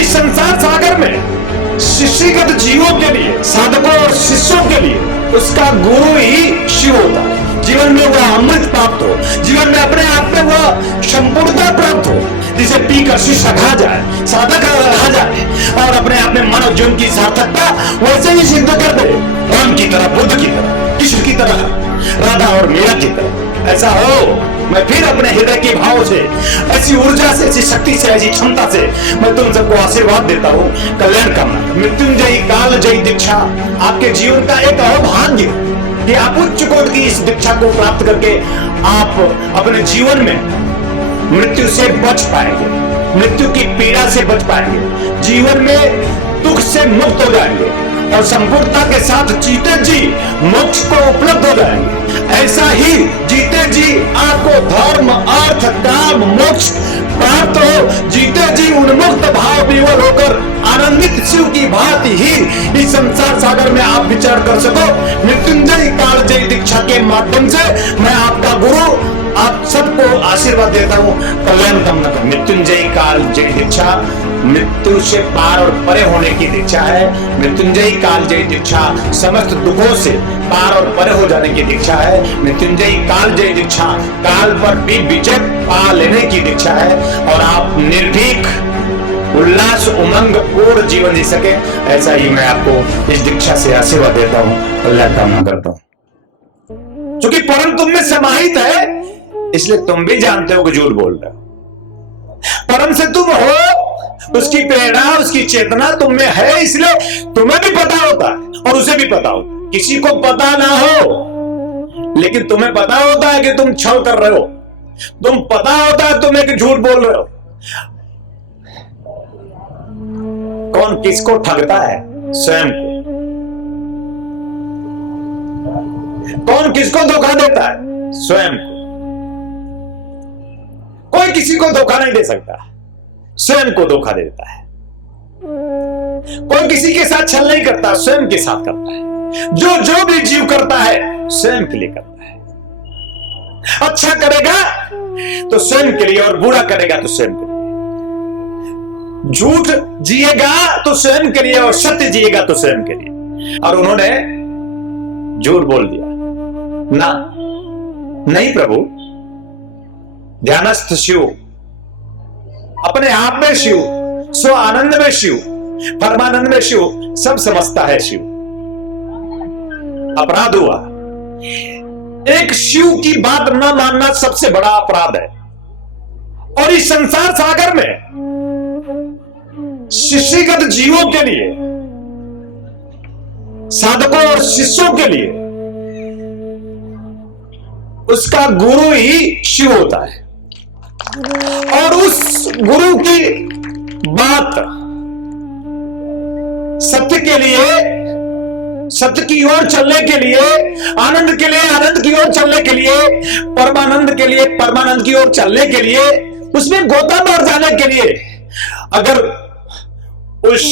इस संसार सागर में शिष्यगत जीवों के लिए, साधकों और शिष्यों के लिए उसका गुरु ही शिव होता है। जीवन में वह अमृत प्राप्त हो, जीवन में अपने आप में वह संपूर्णता प्राप्त हो, जिसे पीकर शिष्य खा जाए, साधक रहा जाए और अपने आप में मानव जीवन की सार्थकता वैसे ही सिद्ध कर दे। राम की तरह, बुद्ध की तरह, कृष्ण की तरह, राधा और मीरा की तरह ऐसा हो। मैं फिर अपने हृदय के भाव से, ऐसी ऊर्जा से, ऐसी शक्ति से, ऐसी क्षमता से मैं तुम सबको आशीर्वाद देता हूँ। कल्याण कामना मृत्युंजयी काल जयी दीक्षा आपके जीवन का एक अभाग्य कि आप उच्च कोटि की इस दीक्षा को प्राप्त करके आप अपने जीवन में मृत्यु से बच पाएंगे, मृत्यु की पीड़ा से बच पाएंगे, जीवन में दुख से मुक्त हो जाएंगे और संपूर्णता के साथ जीते जी मोक्ष को उपलब्ध हो जाएंगे। ऐसा ही जीते जी आपको धर्म, अर्थ, काम, मोक्ष प्राप्त हो, जीते जी उन्मुक्त भाव विवल होकर आनंदित शिव की भांति ही इस संसार सागर में आप विचार कर सको। मृत्युंजय काल जय दीक्षा के माध्यम से मैं आपका गुरु आप सबको आशीर्वाद देता हूं। कल्याण कामना कर। मृत्युंजय काल जय दीक्षा मृत्यु से पार और परे होने की दीक्षा है। मृत्युंजय काल जय दीक्षा समस्त दुखों से पार और परे हो जाने की दीक्षा है। मृत्युंजय काल जय दीक्षा काल पर भी विजय पा लेने की दीक्षा है और आप निर्भीक उल्लास उमंग पूर्ण जीवन जी सके, ऐसा ही मैं आपको इस दीक्षा से आशीर्वाद देता हूं। कल्याण कामना करता हूं। क्योंकि परम तुम में समाहित है, इसलिए तुम भी जानते हो कि झूठ बोल रहे हो। परम से तुम हो, उसकी प्रेरणा, उसकी चेतना तुम में है, इसलिए तुम्हें भी पता होता है और उसे भी पता होता है। किसी को पता ना हो, लेकिन तुम्हें पता होता है कि तुम छल कर रहे हो, तुम पता होता है तुम एक झूठ बोल रहे हो। कौन किसको ठगता है? स्वयं को। कौन किसको धोखा देता है? स्वयं को। कोई किसी को धोखा नहीं दे सकता, स्वयं को धोखा देता है। कोई किसी के साथ छल नहीं करता, स्वयं के साथ करता है। जो भी जीव करता है स्वयं के लिए करता है। अच्छा करेगा तो स्वयं के लिए और बुरा करेगा तो स्वयं के लिए। झूठ जिएगा तो स्वयं के लिए और सत्य जिएगा तो स्वयं के लिए। और उन्होंने झूठ बोल दिया ना, नहीं प्रभु, ध्यानस्थ शिव, अपने आप में शिव, स्व आनंद में शिव, परमानंद में शिव, सब समझता है शिव। अपराध हुआ, एक शिव की बात न मानना सबसे बड़ा अपराध है। और इस संसार सागर में शिष्यगत जीवों के लिए, साधकों और शिष्यों के लिए उसका गुरु ही शिव होता है। और उस गुरु की बात सत्य के लिए, सत्य की ओर चलने के लिए, आनंद के लिए आनंद की ओर चलने के लिए, परमानंद के लिए परमानंद की ओर चलने के लिए, उसमें गोता मार जाने के लिए अगर उस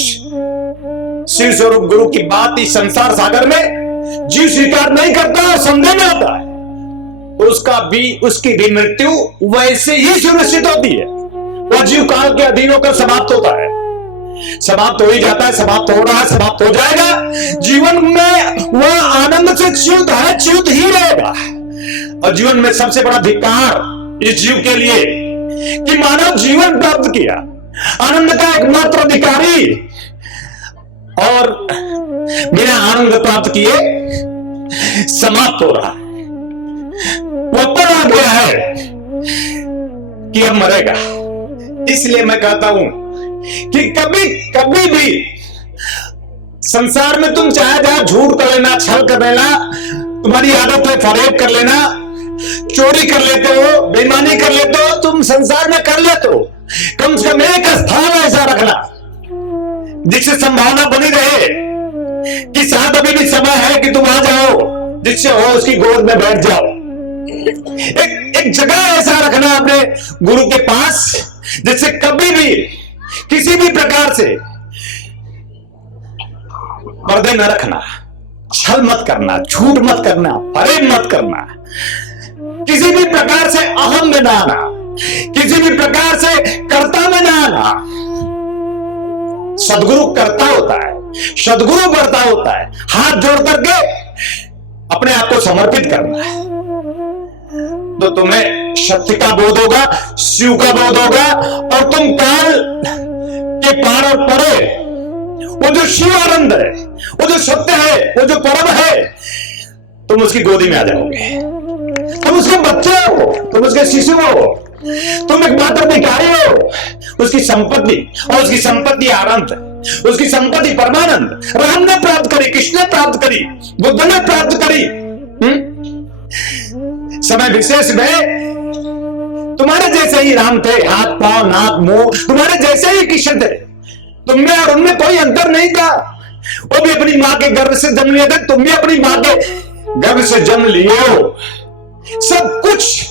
शिव स्वरूप गुरु की बात इस संसार सागर में जीव स्वीकार नहीं करता और संदेह में आता है, उसकी भी मृत्यु वैसे ही सुनिश्चित होती है। वह जीव काल के अधीन होकर समाप्त होता है, समाप्त हो ही जाता है, समाप्त हो रहा है, समाप्त हो जाएगा। जीवन में वह आनंद से च्युत है, च्युत ही रहेगा। और जीवन में सबसे बड़ा धिक्कार इस जीव के लिए कि मानव जीवन प्राप्त किया, आनंद का एकमात्र अधिकारी, और बिना आनंद प्राप्त किए समाप्त हो रहा है। वो पर आ गया है कि अब मरेगा। इसलिए मैं कहता हूं कि कभी भी संसार में तुम चाहे जहां झूठ कर लेना, छल कर लेना, तुम्हारी आदत है फरेब कर लेना, चोरी कर लेते हो, बेईमानी कर लेते हो, तुम संसार में कर लेते हो, कम से कम एक स्थान ऐसा रखना जिससे संभावना बनी रहे कि शायद अभी भी समय है कि तुम आ जाओ, जिससे हो उसकी गोद में बैठ जाओ। एक जगह ऐसा रखना अपने गुरु के पास जिससे कभी भी किसी भी प्रकार से पर्दे न रखना, छल मत करना, झूठ मत करना, फरेब मत करना, किसी भी प्रकार से अहम में ना आना, किसी भी प्रकार से कर्ता में ना आना। सदगुरु करता होता है, सदगुरु करता होता है। हाथ जोड़ करके अपने आप को समर्पित करना है, तो तुम्हें शक्ति का बोध होगा, शिव का बोध होगा, और तुम काल के पार और परे वो जो शिव आनंद है, वो जो सत्य है, वो जो परम है, तुम उसकी गोदी में आ जाओगे। तुम उसके बच्चे हो, तुम उसके शिशु हो, तुम एक मात्र भिखारी हो। उसकी संपत्ति, और उसकी संपत्ति आनंद है, उसकी संपत्ति परमानंद राम ने प्राप्त करी, कृष्ण ने प्राप्त करी, बुद्ध ने प्राप्त करी। समय विशेष में तुम्हारे जैसे ही राम थे, हाथ पांव नाक मुंह तुम्हारे जैसे ही कृष्ण थे। तुम में और उनमें कोई अंतर नहीं था। वो भी अपनी मां के गर्भ से जन्म लिए थे, तुम भी अपनी मां के गर्भ से जन्म लिए हो। सब कुछ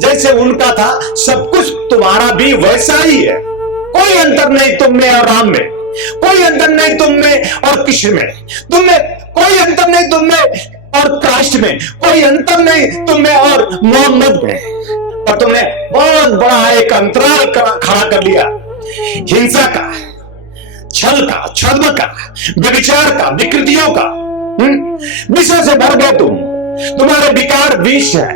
जैसे उनका था, सब कुछ तुम्हारा भी वैसा ही है। कोई अंतर नहीं तुम में और राम में, कोई अंतर नहीं तुम में और कृष्ण में, तुम में कोई अंतर नहीं तुम में और क्राइस्ट में, कोई अंतर नहीं तुम में और मोहम्मद में। पर तुमने बहुत बड़ा एक अंतराल खड़ा कर लिया, हिंसा का, छल का, छद्म का, व्यभिचार का, विकृतियों का। विषय से भर गए तुम। तुम्हारे विकार विष है,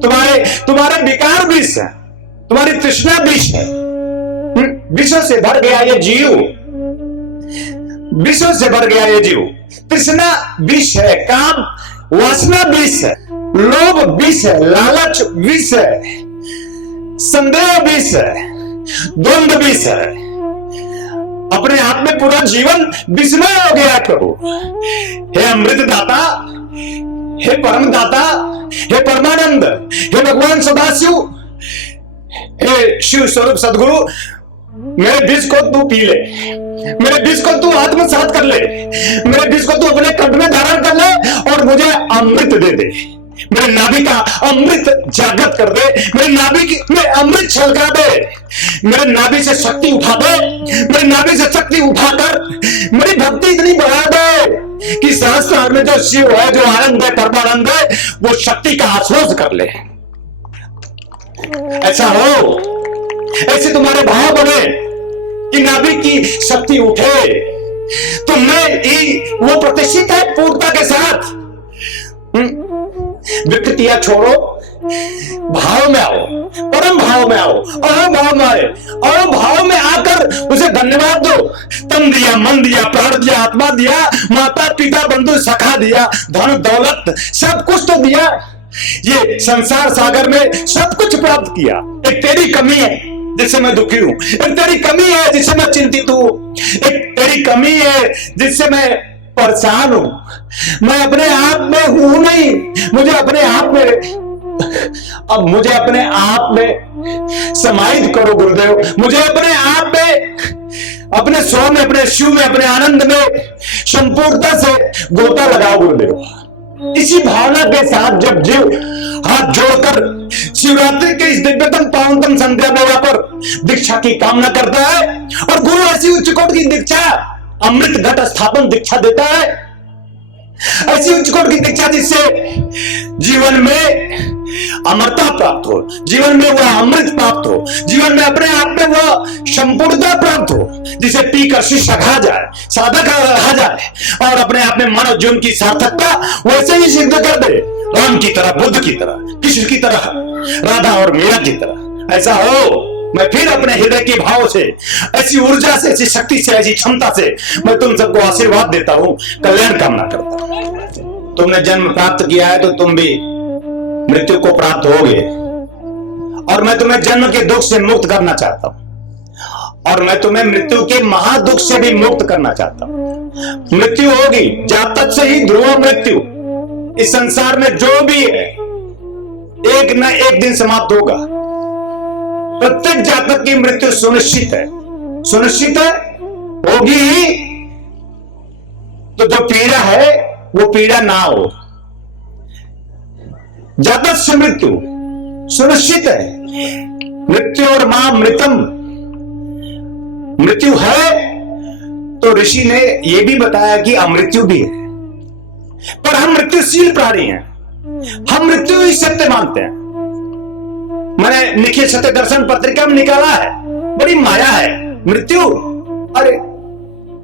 तुम्हारे विकार विष है, तुम्हारी तृष्णा विष है। विषय से भर गया ये जीव, विषय से भर गया ये जीव। तृष्णा विष है, काम वासना विष है, लोभ विष है, लालच विष है, संदेह विष है, द्वंद्व विष है। अपने आप में पूरा जीवन विस्मय हो गया करो। हे अमृत दाता, हे परम दाता, हे परमानंद, हे भगवान सदाशिव, हे शिव स्वरूप सदगुरु, मेरे विष को तू पी ले, मेरे विष को तू आत्मसात कर ले, मेरे विष को तू अपने कंठ में धारण कर ले और मुझे अमृत दे दे। मेरे नाभि का अमृत जागृत कर दे, मेरे नाभि में अमृत छलका दे, मेरे नाभि से शक्ति उठा दे, मेरे नाभि से शक्ति उठाकर मेरी भक्ति इतनी बढ़ा दे कि सहस्त्रार में जो शिव है, जो आनंद है, परमानंद है, वो शक्ति का आश्वास कर ले। ऐसा हो, ऐसे तुम्हारे भाव बने कि नाभि की शक्ति उठे। तुमने वो प्रतिष्ठित है पूर्णता के साथ। विकृतियां छोड़ो, भाव में आओ, परम भाव में आओ, अहोभाव में आए, अहोभाव में आकर उसे धन्यवाद दो। तन दिया, मन दिया, प्राण दिया, आत्मा दिया, माता पिता बंधु सखा दिया, धन दौलत सब कुछ तो दिया। ये संसार सागर में सब कुछ प्राप्त किया। एक तेरी कमी है जिससे मैं दुखी हूं, एक तेरी कमी है जिससे मैं चिंतित हूं, एक तेरी कमी है जिससे मैं परेशान हूं। मैं अपने आप में हूं नहीं, मुझे अपने आप में, अब मुझे अपने आप में समाहित करो गुरुदेव। मुझे अपने आप में, अपने स्व में, अपने शिव में, अपने आनंद में संपूर्णता से गोता लगाओ गुरुदेव। इसी भावना के साथ जब जीव हाथ जोड़कर शिवरात्रि के इस दिव्यतम पावनतम संध्या बेला पर दीक्षा की कामना करता है, और गुरु ऐसी उच्च कोटि की दीक्षा, अमृत घट स्थापन दीक्षा देता है, ऐसी उच्च कोटि की दीक्षा जिससे जीवन में अमरता प्राप्त हो, जीवन में वह अमृत प्राप्त हो, जीवन में अपने आप में वह संपूर्णता प्राप्त हो, जिसे पीकर शिष्य खा जाए, साधक रहा जाए और अपने आप में मानव जीवन की सार्थकता वैसे ही सिद्ध कर दे, राम की तरह, बुद्ध की तरह, कृष्ण की तरह, राधा और मीरा की तरह। ऐसा हो। मैं फिर अपने हृदय के भाव से, ऐसी ऊर्जा से, ऐसी शक्ति से, ऐसी क्षमता से मैं तुम सबको आशीर्वाद देता हूं, कल्याण कामना करता हूं। तुमने जन्म प्राप्त किया है तो तुम भी मृत्यु को प्राप्त होगे, और मैं तुम्हें जन्म के दुख से मुक्त करना चाहता हूं, और मैं तुम्हें मृत्यु के महादुख से भी मुक्त करना चाहता हूं। मृत्यु होगी, जातक से ही ध्रुव मृत्यु। इस संसार में जो भी है एक न एक दिन समाप्त होगा। प्रत्येक जातक की मृत्यु सुनिश्चित है, सुनिश्चित है, होगी ही। तो जो पीड़ा है वो पीड़ा ना हो। जातक से मृत्यु सुनिश्चित है। मृत्यु और मां मृतम, मृत्यु है तो ऋषि ने यह भी बताया कि अमृत्यु भी है। पर हम मृत्युशील प्राणी हैं, हम मृत्यु ही सत्य मानते हैं। मैंने निखिल सत्य दर्शन पत्रिका में निकाला है, बड़ी माया है मृत्यु। अरे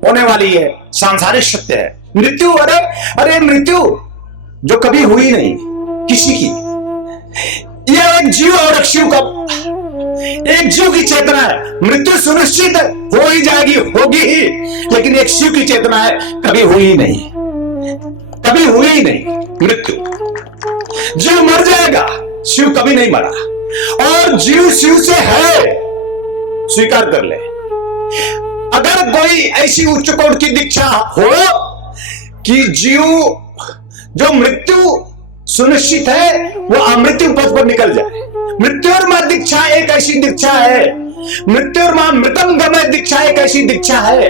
होने वाली है, सांसारिक सत्य है। मृत्यु, अरे अरे मृत्यु जो कभी हुई नहीं किसी की, यह एक जीव और एक शिव का, एक जीव की चेतना है। मृत्यु सुनिश्चित हो ही जाएगी, होगी ही, लेकिन एक शिव की चेतना है, कभी हुई ही नहीं, कभी हुई ही नहीं मृत्यु। जीव मर जाएगा, शिव कभी नहीं मरा, और जीव शिव से है, स्वीकार कर ले। अगर कोई ऐसी उच्च कोट की दीक्षा हो कि जीव जो मृत्यु सुनिश्चित है वो अमृत्यु पथ पर निकल जाए। मृत्युर्मा दीक्षा एक ऐसी दीक्षा है, मृत्युर्मा मृतम गमय दीक्षा एक ऐसी दीक्षा है,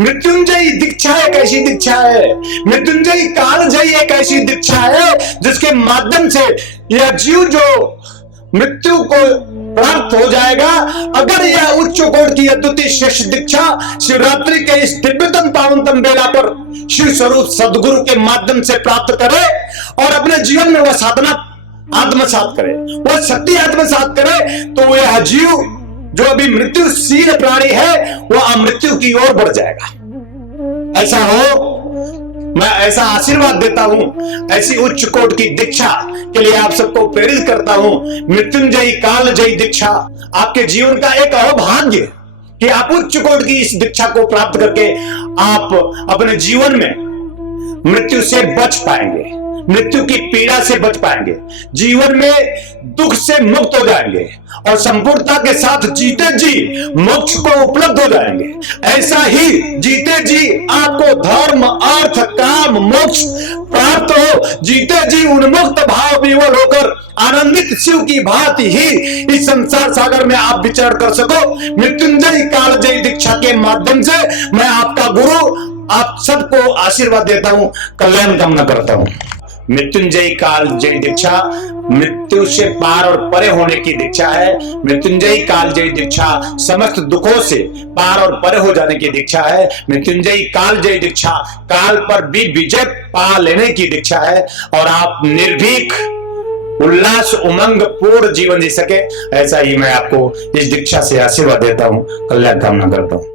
मृत्युंजयी दीक्षा एक ऐसी दीक्षा है, मृत्युंजयी कालजयी एक ऐसी दीक्षा है जिसके माध्यम से यह जीव जो मृत्यु को प्राप्त हो जाएगा। अगर यह उच्च कोट की अद्वितीय श्रेष्ठ दीक्षा शिवरात्रि के इस दिव्यतम पावनतम बेला पर शिव स्वरूप सदगुरु के माध्यम से प्राप्त करे और अपने जीवन में वह साधना आत्मसात करे, वह शक्ति आत्मसात करे, तो वह जीव जो अभी मृत्युशील प्राणी है वह अमृत्यु की ओर बढ़ जाएगा। ऐसा हो, मैं ऐसा आशीर्वाद देता हूं, ऐसी उच्च कोट की दीक्षा के लिए आप सबको प्रेरित करता हूं। मृत्युंजयी कालजयी दीक्षा आपके जीवन का एक अभाग्य कि आप उच्च कोट की इस दीक्षा को प्राप्त करके आप अपने जीवन में मृत्यु से बच पाएंगे, मृत्यु की पीड़ा से बच पाएंगे, जीवन में दुख से मुक्त हो जाएंगे और संपूर्णता के साथ जीते जी मोक्ष को उपलब्ध हो जाएंगे। ऐसा ही जीते जी आपको धर्म अर्थ काम मोक्ष प्राप्त हो, जीते जी उन्मुक्त भाव विवल होकर आनंदित शिव की भांति ही इस संसार सागर में आप विचरण कर सको। मृत्युंजय कालजयी दीक्षा के माध्यम से मैं आपका गुरु आप सबको आशीर्वाद देता हूं, कल्याण कामना करता हूं। मृत्युंजयी कालजयी दीक्षा मृत्यु से पार और परे होने की दीक्षा है। मृत्युंजयी कालजयी दीक्षा समस्त दुखों से पार और परे हो जाने की दीक्षा है। मृत्युंजयी कालजयी दीक्षा काल पर भी विजय पा लेने की दीक्षा है और आप निर्भीक उल्लास उमंग पूर्ण जीवन जी सके, ऐसा ही मैं आपको इस दीक्षा से आशीर्वाद देता हूं, कल्याण कामना करता हूं।